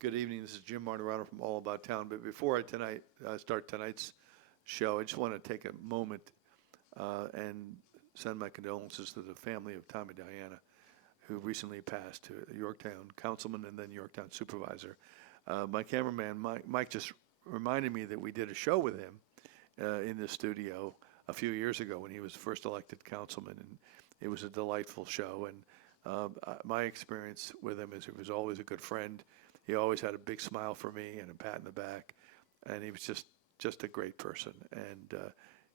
Good evening. This is Jim Marrorano from All About Town. But before I start tonight's show, I just want to take a moment and send my condolences to the family of Tommy Diana, who recently passed, to a Yorktown councilman and then Yorktown supervisor. My cameraman, Mike, just reminded me that we did a show with him in the studio a few years ago when he was first elected councilman, and it was a delightful show. And my experience with him is he was always a good friend. He always had a big smile for me and a pat in the back, and he was just a great person. And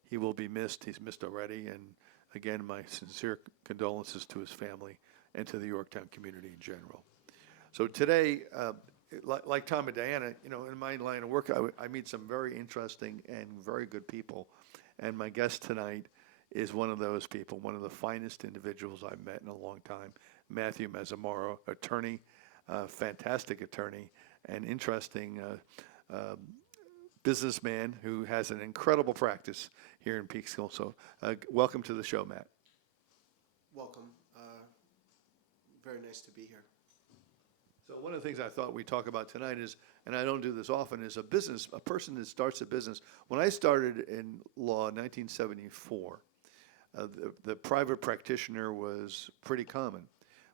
he will be missed. He's missed already. And again, my sincere condolences to his family and to the Yorktown community in general. So today, like Tom and Diana, in my line of work, I meet some very interesting and very good people. And my guest tonight is one of those people, one of the finest individuals I've met in a long time, Matthew Mazzamurro, attorney, fantastic attorney, and interesting businessman who has an incredible practice here in Peekskill. So welcome to the show, Matt. Welcome. Very nice to be here. So one of the things I thought we'd talk about tonight is, and I don't do this often, is a person that starts a business. When I started in law in 1974, the private practitioner was pretty common.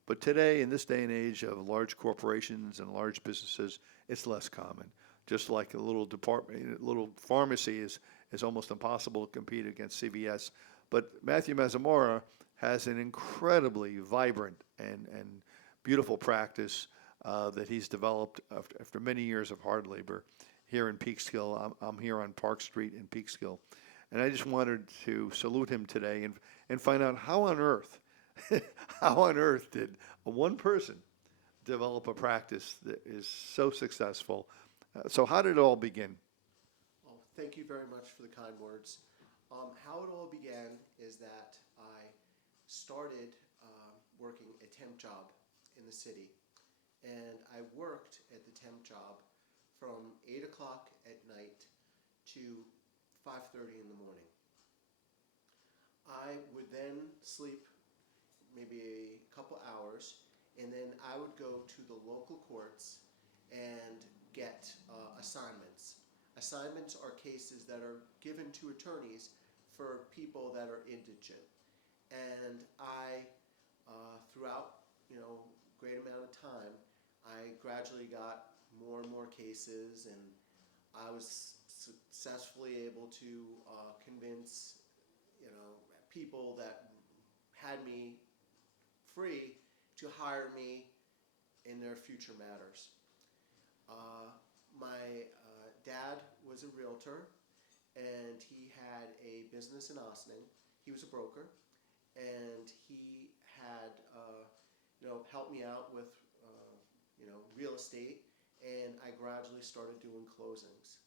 But today, in this day and age of large corporations and large businesses, it's less common. Just like a little pharmacy is almost impossible to compete against CVS. But Matthew Mazzamurro has an incredibly vibrant and beautiful practice that he's developed after many years of hard labor here in Peekskill. I'm here on Park Street in Peekskill. And I just wanted to salute him today and find out how on earth did one person develop a practice that is so successful? So how did it all begin? Well, thank you very much for the kind words. How it all began is that I started working a temp job in the city. And I worked at the temp job from 8 o'clock at night to 5:30 in the morning. I would then sleep maybe a couple hours, and then I would go to the local courts and get assignments. Assignments are cases that are given to attorneys for people that are indigent. And I, throughout great amount of time, I gradually got more and more cases, and I was successfully able to convince people that had me free to hire me in their future matters. My dad was a realtor, and he had a business in Ossining. He was a broker, and he had helped me out with real estate, and I gradually started doing closings.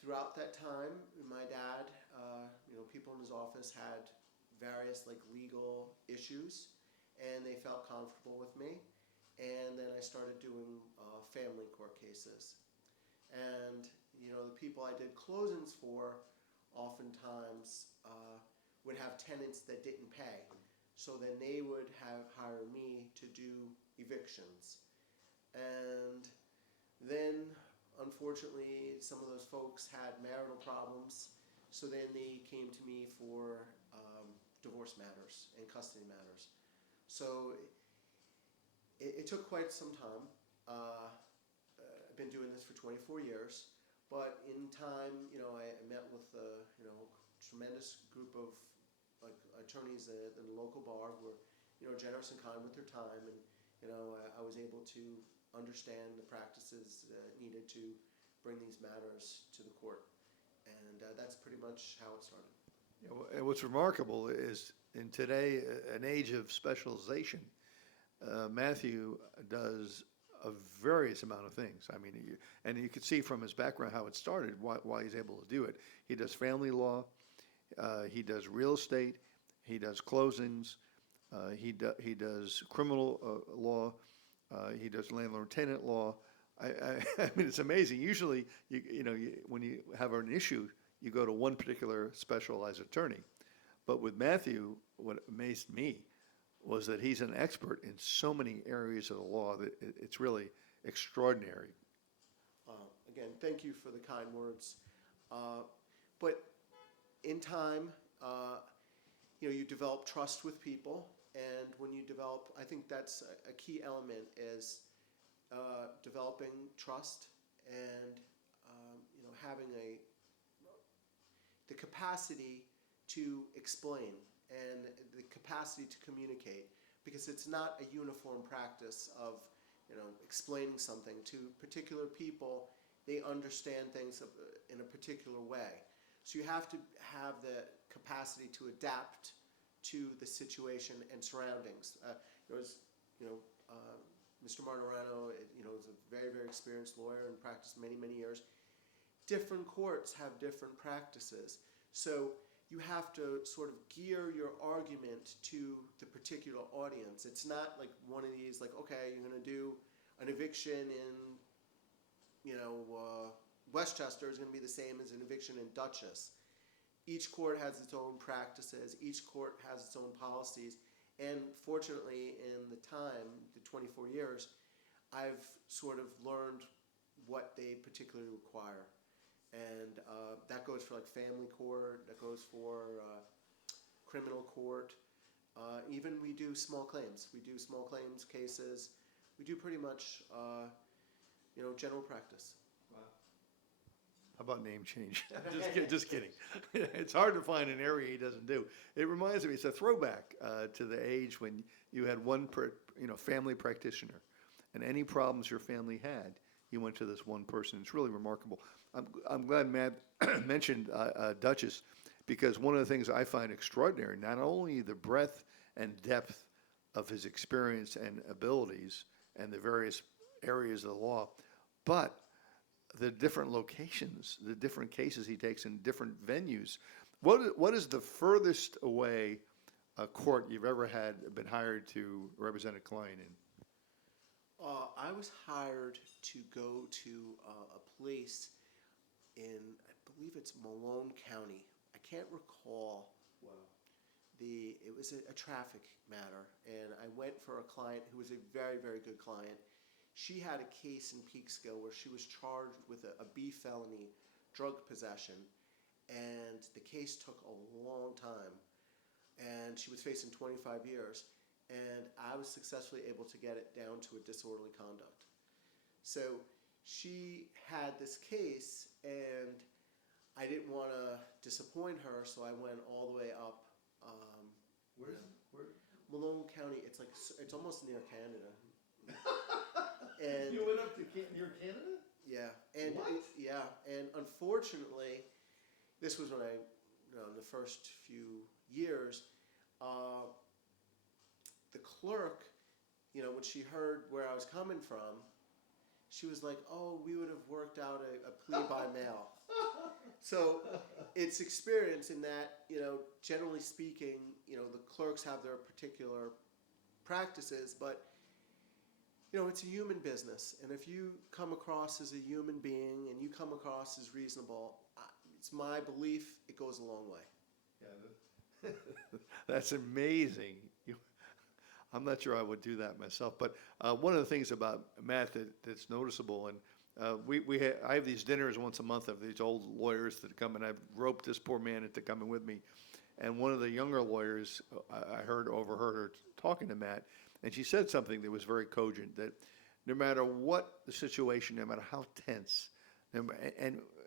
Throughout that time, my dad, people in his office had various legal issues, and they felt comfortable with me. And then I started doing family court cases. And the people I did closings for oftentimes would have tenants that didn't pay. So then they would hire me to do evictions. And then, unfortunately, some of those folks had marital problems. So then they came to me for divorce matters and custody matters. So it took quite some time. I've been doing this for 24 years. But in time, I met with a tremendous group of attorneys at the local bar who were generous and kind with their time, and I was able to understand the practices needed to bring these matters to the court, and that's pretty much how it started. And what's remarkable is in today, an age of specialization, Matthew does a various amount of things. I mean, and you can see from his background how it started, why he's able to do it. He does family law, he does real estate, he does closings, he does criminal law, he does landlord-tenant law. I mean, it's amazing. Usually, when you have an issue, you go to one particular specialized attorney. But with Matthew, what amazed me was that he's an expert in so many areas of the law that it's really extraordinary. Again, thank you for the kind words. But in time, you develop trust with people, and when you develop, I think that's a key element is developing trust and having the capacity to explain and the capacity to communicate, because it's not a uniform practice of explaining something to particular people. They understand things in a particular way. So you have to have the capacity to adapt to the situation and surroundings. Mr. Marrorano, is a very, very experienced lawyer and practiced many, many years. Different courts have different practices. So you have to sort of gear your argument to the particular audience. It's not like one of these, like, okay, you're going to do an eviction in Westchester is going to be the same as an eviction in Dutchess. Each court has its own practices. Each court has its own policies. And fortunately, in the time, the 24 years, I've sort of learned what they particularly require. And that goes for like family court, that goes for criminal court. Even we do small claims. We do small claims cases. We do pretty much, general practice. Wow. How about name change? Just kidding. It's hard to find an area he doesn't do. It reminds me, it's a throwback to the age when you had one family practitioner, and any problems your family had, you went to this one person. It's really remarkable. I'm glad Matt mentioned Dutchess, because one of the things I find extraordinary, not only the breadth and depth of his experience and abilities and the various areas of the law, but the different locations, the different cases he takes in different venues. What is the furthest away court you've ever been hired to represent a client in? I was hired to go to a place in, I believe it's Malone County. I can't recall. Wow. It was a traffic matter, and I went for a client who was a very, very good client. She had a case in Peekskill where she was charged with a B felony, drug possession, and the case took a long time, and she was facing 25 years, and I was successfully able to get it down to a disorderly conduct. So she had this case, and I didn't want to disappoint her, so I went all the way up. Where is it? Where? Malone County. It's almost near Canada. And you went up to near Canada? Yeah, and what? And unfortunately, this was when in the first few years, the clerk, when she heard where I was coming from, she was like, "Oh, we would have worked out a plea by mail." So it's experience in that, generally speaking, the clerks have their particular practices, but it's a human business, and if you come across as a human being and you come across as reasonable, it's my belief it goes a long way. Yeah, that's amazing. I'm not sure I would do that myself, but one of the things about Matt that's noticeable, and I have these dinners once a month of these old lawyers that come, and I've roped this poor man into coming with me. And one of the younger lawyers, I overheard her talking to Matt, and she said something that was very cogent, that no matter what the situation, no matter how tense, and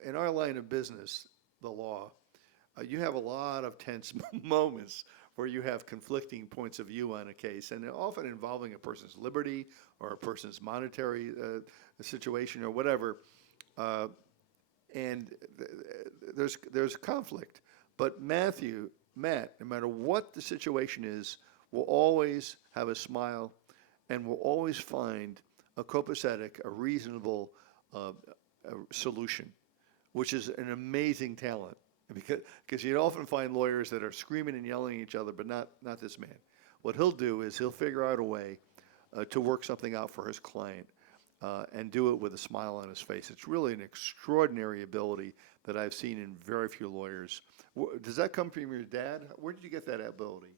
in our line of business, the law, you have a lot of tense moments where you have conflicting points of view on a case, and often involving a person's liberty or a person's monetary situation or whatever, and there's conflict. But Matt, no matter what the situation is, will always have a smile and will always find a copacetic, a reasonable solution, which is an amazing talent. Because you often find lawyers that are screaming and yelling at each other, but not this man. What he'll do is he'll figure out a way to work something out for his client and do it with a smile on his face. It's really an extraordinary ability that I've seen in very few lawyers. Does that come from your dad? Where did you get that ability?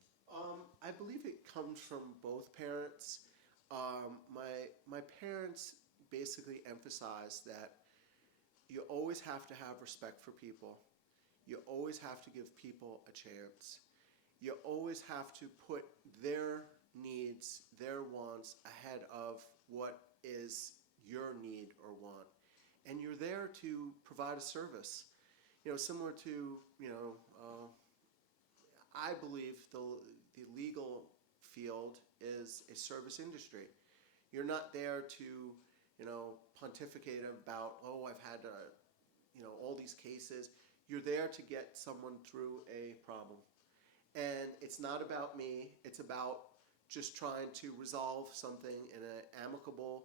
I believe it comes from both parents. My parents basically emphasized that you always have to have respect for people. You always have to give people a chance. You always have to put their needs, their wants ahead of what is your need or want. And you're there to provide a service. Similar to, I believe the legal field is a service industry. You're not there to, pontificate about, oh, I've had, all these cases. You're there to get someone through a problem. And it's not about me. It's about just trying to resolve something in an amicable,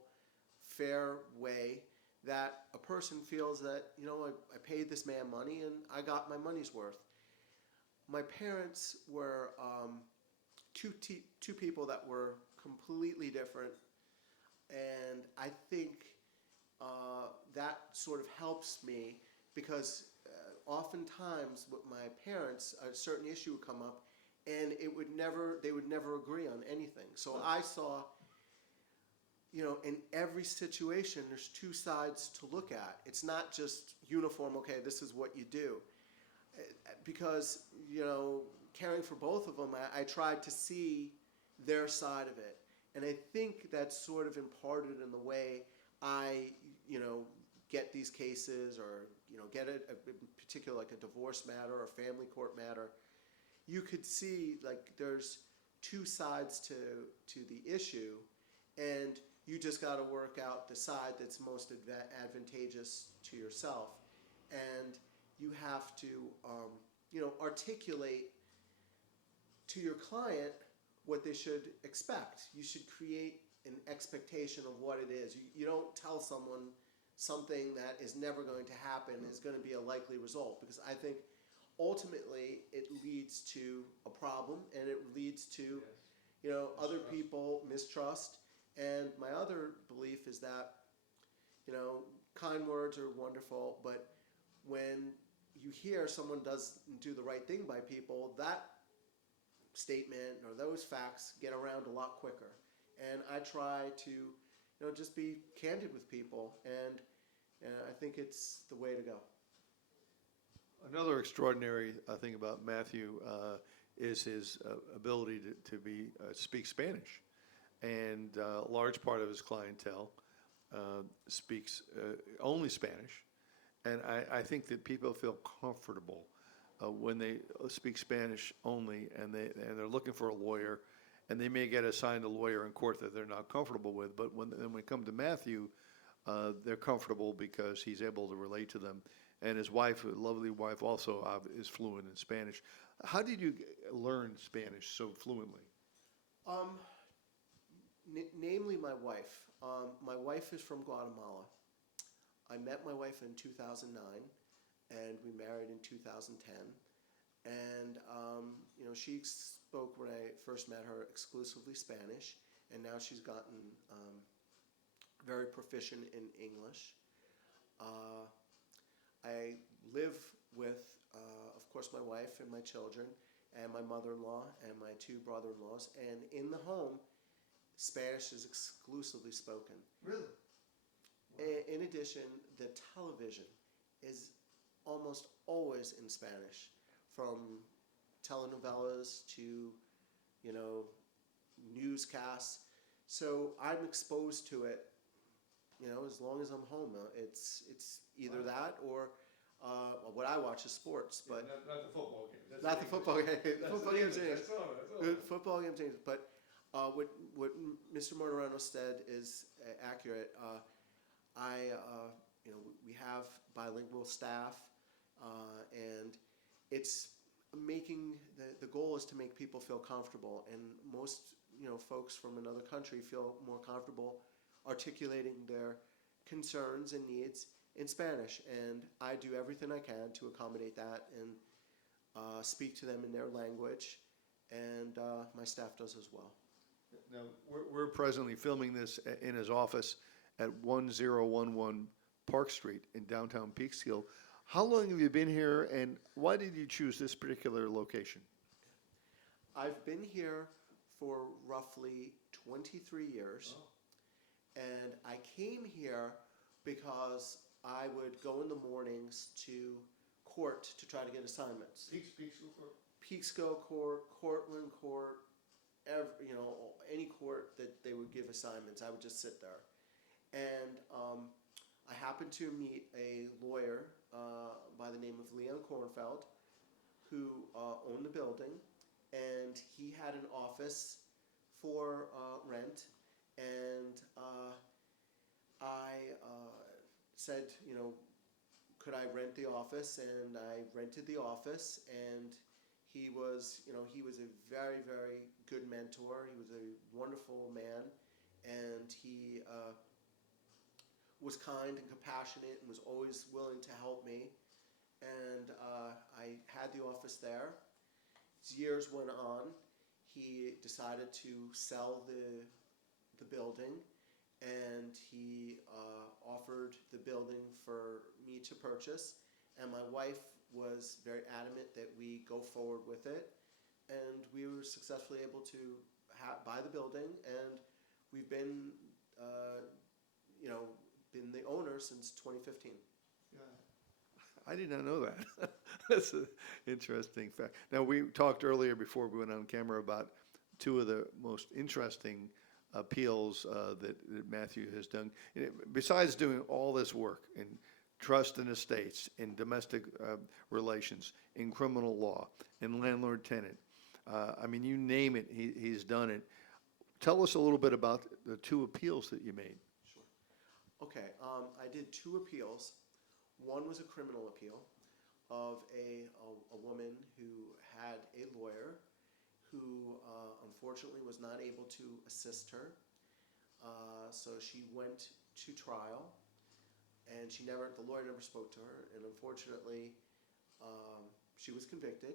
fair way that a person feels that, I paid this man money and I got my money's worth. My parents were two people that were completely different, and I think that sort of helps me because oftentimes with my parents, a certain issue would come up, and they would never agree on anything. So I saw, in every situation, there's two sides to look at. It's not just uniform. Okay, this is what you do. Because, caring for both of them, I tried to see their side of it. And I think that's sort of imparted in the way I, get these cases or, get a particular, like a divorce matter or a family court matter. You could see, like, there's two sides to the issue, and you just got to work out the side that's most advantageous to yourself. And you have to, articulate to your client what they should expect. You should create an expectation of what it is. You don't tell someone something that is never going to happen is going to be a likely result, because I think ultimately it leads to a problem, and it leads to, other people mistrust. And my other belief is that, kind words are wonderful, but when you hear someone doesn't do the right thing by people, that statement or those facts get around a lot quicker. And I try to, just be candid with people, and I think it's the way to go. Another extraordinary thing about Matthew is his ability to speak Spanish. And a large part of his clientele speaks only Spanish. And I think that people feel comfortable when they speak Spanish only, and they're looking for a lawyer, and they may get assigned a lawyer in court that they're not comfortable with. But when it comes to Matthew, they're comfortable because he's able to relate to them. And his wife, a lovely wife, also is fluent in Spanish. How did you learn Spanish so fluently? Namely, my wife. My wife is from Guatemala. I met my wife in 2009, and we married in 2010. And, she spoke, when I first met her, exclusively Spanish, and now she's gotten very proficient in English. I live with, of course, my wife and my children, and my mother-in-law and my two brother-in-laws. And in the home, Spanish is exclusively spoken. Really? In addition, the television is almost always in Spanish, from telenovelas to, newscasts. So I'm exposed to it, as long as I'm home. It's either that or what I watch is sports, but not the football game. not the football game. Football games, That's all. football games, but what Mr. Marrorano said is accurate. We have bilingual staff, and it's making the goal is to make people feel comfortable, and most folks from another country feel more comfortable articulating their concerns and needs in Spanish, and I do everything I can to accommodate that and speak to them in their language, and my staff does as well. Now, we're presently filming this in his office at 1011 Park Street in downtown Peekskill. How long have you been here, and why did you choose this particular location? I've been here for roughly 23 years. And I came here because I would go in the mornings to court to try to get assignments. Peekskill Court, Cortland Court, any court that they would give assignments, I would just sit there. And I happened to meet a lawyer by the name of Leon Kornfeld, who owned the building, and he had an office for rent. And I said, could I rent the office? And I rented the office, and he was a very, very good mentor. He was a wonderful man, and he was kind and compassionate and was always willing to help me. And I had the office there. As years went on, he decided to sell the building, and he offered the building for me to purchase. And my wife was very adamant that we go forward with it, and we were successfully able to buy the building, and we've been, been the owner since 2015. I did not know that. That's an interesting fact. Now, we talked earlier before we went on camera about two of the most interesting appeals that Matthew has done. Besides doing all this work in trust and estates, in domestic relations, in criminal law, in landlord-tenant, you name it, he's done it. Tell us a little bit about the two appeals that you made. Sure. Okay, I did two appeals. One was a criminal appeal of a woman who had a lawyer who unfortunately was not able to assist her. So she went to trial, and the lawyer never spoke to her, and unfortunately she was convicted,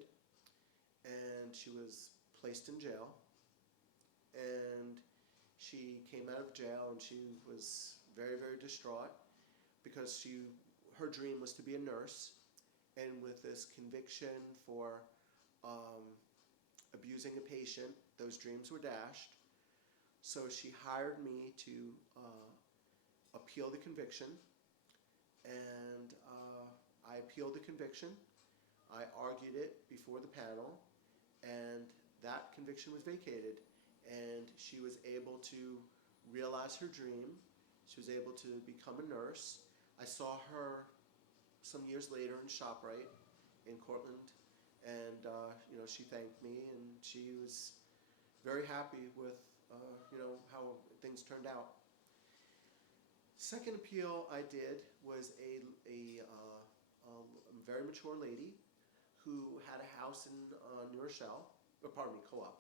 and she was placed in jail. And she came out of jail, and she was very, very distraught because her dream was to be a nurse, and with this conviction for abusing a patient, those dreams were dashed. So she hired me to appeal the conviction, and I appealed the conviction. I argued it before the panel, and that conviction was vacated, and she was able to realize her dream. She was able to become a nurse. I saw her some years later in ShopRite in Cortland, and she thanked me, and she was very happy with how things turned out. Second appeal I did was a very mature lady who had a house in New Rochelle, Co-op,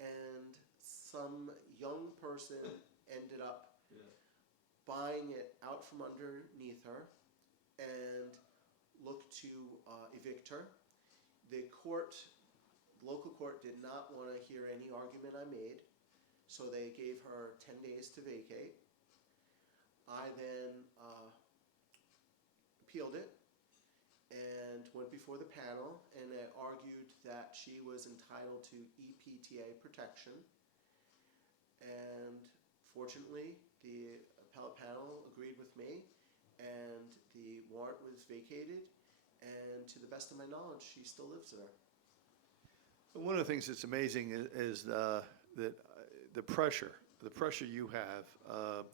and some young person ended up buying it out from underneath her and looked to evict her. The local court did not want to hear any argument I made, so they gave her 10 days to vacate. I then appealed it and went before the panel, and I argued that she was entitled to EPTA protection. And fortunately, the appellate panel agreed with me, and the warrant was vacated, and to the best of my knowledge, she still lives there. One of the things that's amazing is that the pressure you have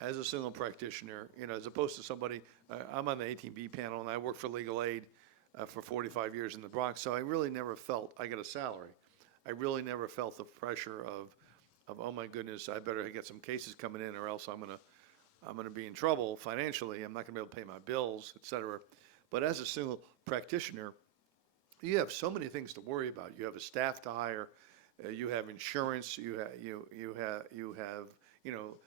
as a single practitioner, as opposed to somebody, I'm on the 18B panel, and I work for legal aid for 45 years in the Bronx, so I really never felt, I get a salary. I really never felt the pressure of oh my goodness, I better get some cases coming in, or else I'm gonna be in trouble financially. I'm not gonna be able to pay my bills, et cetera. But as a single practitioner, you have so many things to worry about. You have a staff to hire, you have insurance, you have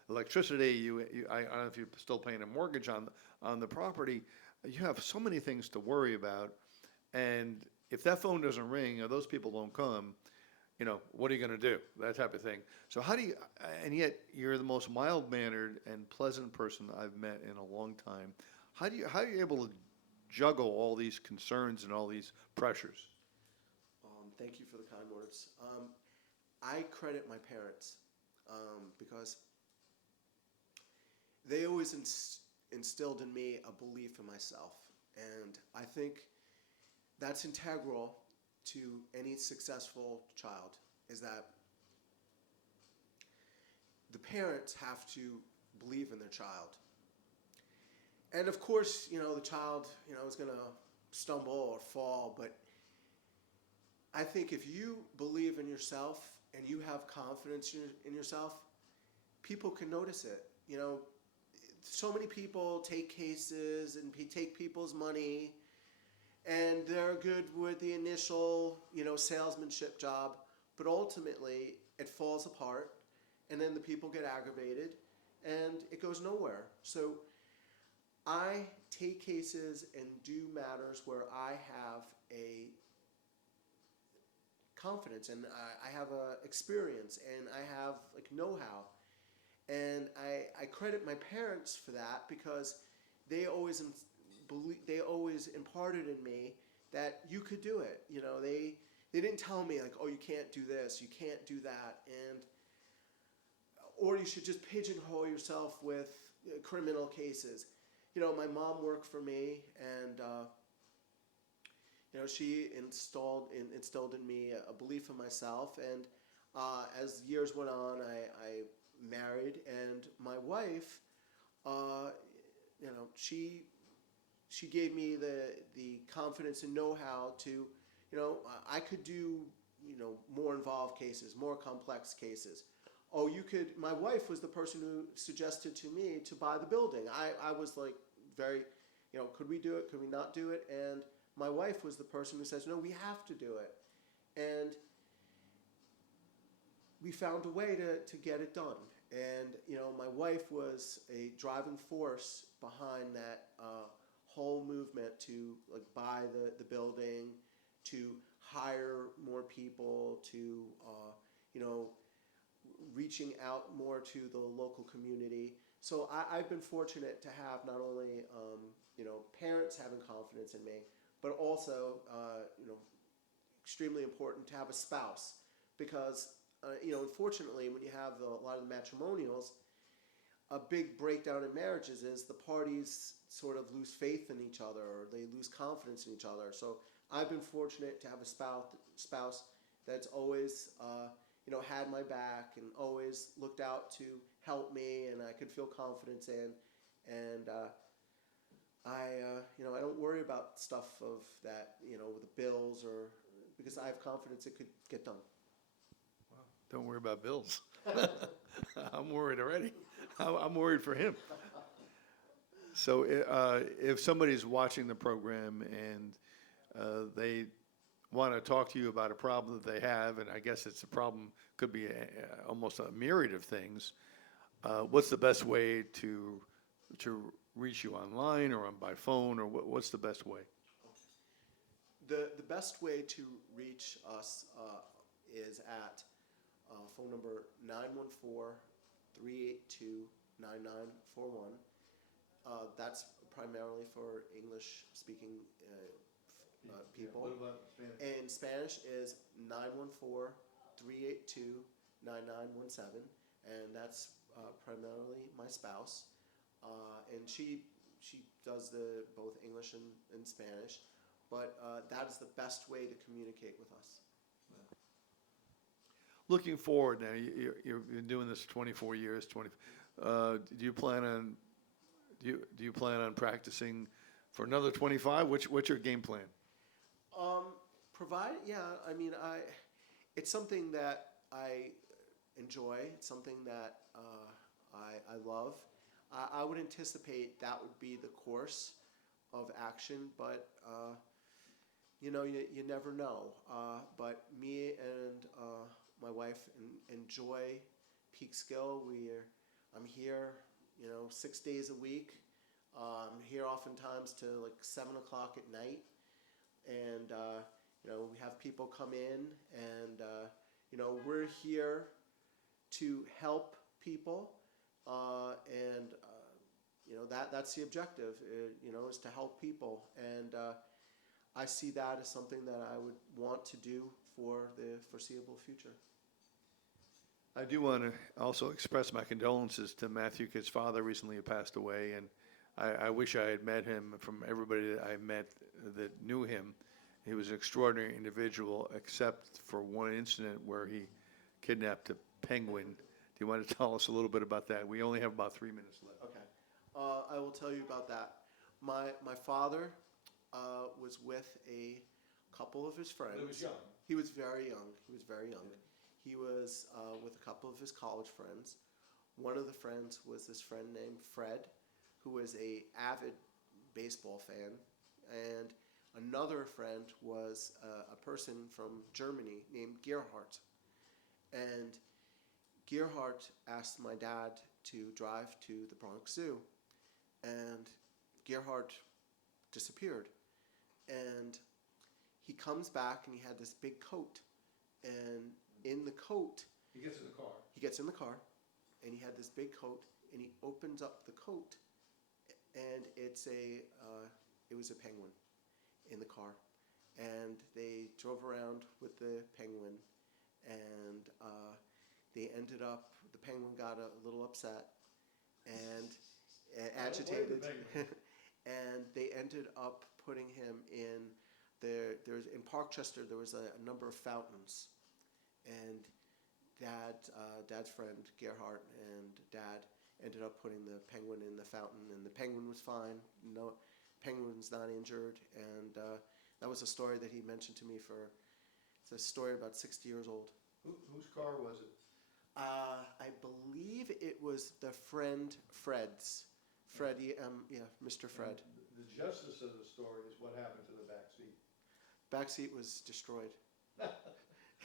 electricity. I don't know if you're still paying a mortgage on the property. You have so many things to worry about, and if that phone doesn't ring or those people don't come, what are you going to do? That type of thing. So and yet you're the most mild-mannered and pleasant person I've met in a long time. How are you able to juggle all these concerns and all these pressures? Thank you for the kind words. I credit my parents because they always instilled in me a belief in myself. And I think that's integral to any successful child, is that the parents have to believe in their child. And of course, the child, is going to stumble or fall, but I think if you believe in yourself and you have confidence in yourself, people can notice it. So many people take cases and take people's money, and they're good with the initial, salesmanship job, but ultimately it falls apart, and then the people get aggravated, and it goes nowhere. So I take cases and do matters where I have a confidence, and I have a experience, and I have know-how. And I credit my parents for that, because they always imparted in me that you could do it. They didn't tell me oh, you can't do this, you can't do that, or you should just pigeonhole yourself with criminal cases. My mom worked for me, and she instilled in me a belief in myself. And as years went on, I married, and my wife, she gave me the confidence and know-how to, I could do, more involved cases, more complex cases. Oh, my wife was the person who suggested to me to buy the building. I was very, could we do it? Could we not do it? And my wife was the person who says, no, we have to do it. And we found a way to get it done. And, my wife was a driving force behind that whole movement to buy the building, to hire more people, to, reaching out more to the local community. So I've been fortunate to have not only, parents having confidence in me, but also, extremely important to have a spouse, because unfortunately, when you have a lot of the matrimonials, a big breakdown in marriages is the parties sort of lose faith in each other, or they lose confidence in each other. So I've been fortunate to have a spouse that's always, had my back and always looked out to help me, and I could feel confidence in. And I don't worry about stuff of that, with the bills, or because I have confidence it could get done. Don't worry about bills. I'm worried already. I'm worried for him. So if somebody's watching the program and they want to talk to you about a problem that they have, and I guess it's a problem, could be almost a myriad of things, what's the best way to reach you online or by phone, or what's the best way? The best way to reach us is at phone number 914-382-9941. That's primarily for English-speaking people. What about Spanish? And Spanish is 914-382-9917, and that's primarily my spouse. And she does both English and Spanish, but that is the best way to communicate with us. Looking forward now, you've been doing this for 24 years. Do you plan on practicing for another 25? What's your game plan? It's something that I enjoy. It's something that I love. I would anticipate that would be the course of action, but you never know. But me and my wife enjoy Peekskill. I'm here, 6 days a week. I'm here oftentimes to 7 o'clock at night, and we have people come in, and we're here to help people, and that's the objective. Is to help people, and I see that as something that I would want to do for the foreseeable future. I do want to also express my condolences to Matthew, his father recently passed away, and I wish I had met him. From everybody that I met that knew him, he was an extraordinary individual, except for one incident where he kidnapped a penguin. Do you want to tell us a little bit about that? We only have about 3 minutes left. Okay. I will tell you about that. My father was with a couple of his friends. He was young. He was very young. He was very young. He was with a couple of his college friends. One of the friends was this friend named Fred, who was a avid baseball fan, and another friend was a person from Germany named Gerhardt. And Gerhardt asked my dad to drive to the Bronx Zoo, and Gerhardt disappeared. And he comes back, and he had this big coat, and in the coat, He gets in the car. he gets in the car, and he had this big coat, and he opens up the coat, and it was a penguin in the car. And they drove around with the penguin, and the penguin got a little upset and agitated, and they ended up putting him in in Parkchester. There was a number of fountains, and Dad's friend Gerhardt and Dad ended up putting the penguin in the fountain, and the penguin was fine. No, penguin's not injured, and that was a story that he mentioned to me it's a story about 60 years old. Whose car was it? I believe it was the friend Fred's. Fred, Mr. Fred. And the justice of the story is what happened to the back seat. Back seat was destroyed.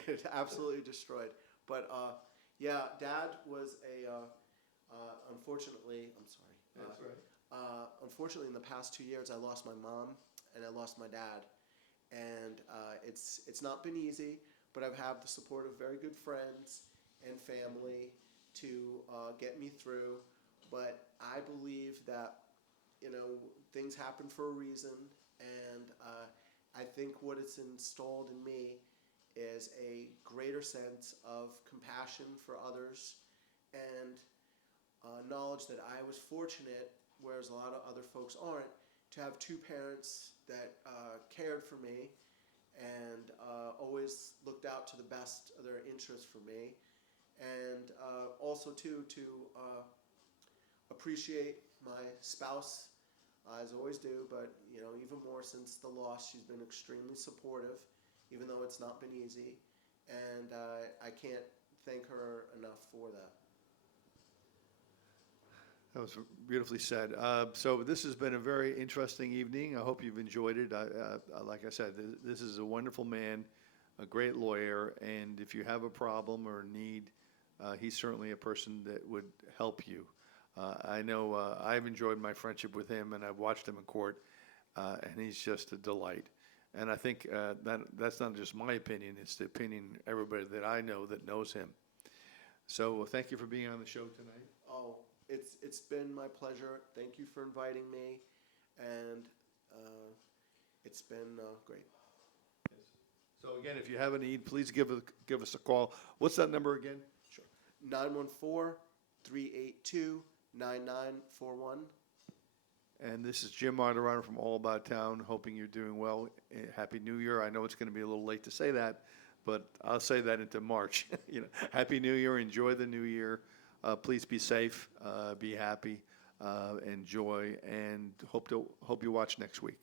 It absolutely destroyed. But Dad was unfortunately, I'm sorry. That's right. Unfortunately, in the past 2 years, I lost my mom and I lost my dad, and it's not been easy. But I've had the support of very good friends and family to get me through. But I believe that things happen for a reason, and I think what it's installed in me is a greater sense of compassion for others and knowledge that I was fortunate, whereas a lot of other folks aren't, to have two parents that cared for me and always looked out to the best of their interests for me, and also to appreciate my spouse, as I always do, but even more since the loss. She's been extremely supportive, even though it's not been easy, and I can't thank her enough for that. That was beautifully said. So this has been a very interesting evening. I hope you've enjoyed it. Like I said, this is a wonderful man, a great lawyer, and if you have a problem or a need, he's certainly a person that would help you. I know I've enjoyed my friendship with him, and I've watched him in court, and he's just a delight. And I think that's not just my opinion, it's the opinion of everybody that I know that knows him. So thank you for being on the show tonight. Oh, it's been my pleasure. Thank you for inviting me, and it's been great. Yes. So again, if you have a need, please give us a call. What's that number again? Sure. 914-382-9941. And this is Jim Marrorano from All About Town, hoping you're doing well. Happy New Year. I know it's going to be a little late to say that, but I'll say that into March. Happy New Year. Enjoy the new year. Please be safe, be happy, enjoy, and hope you watch next week.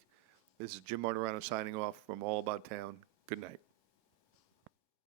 This is Jim Marrorano signing off from All About Town. Good night.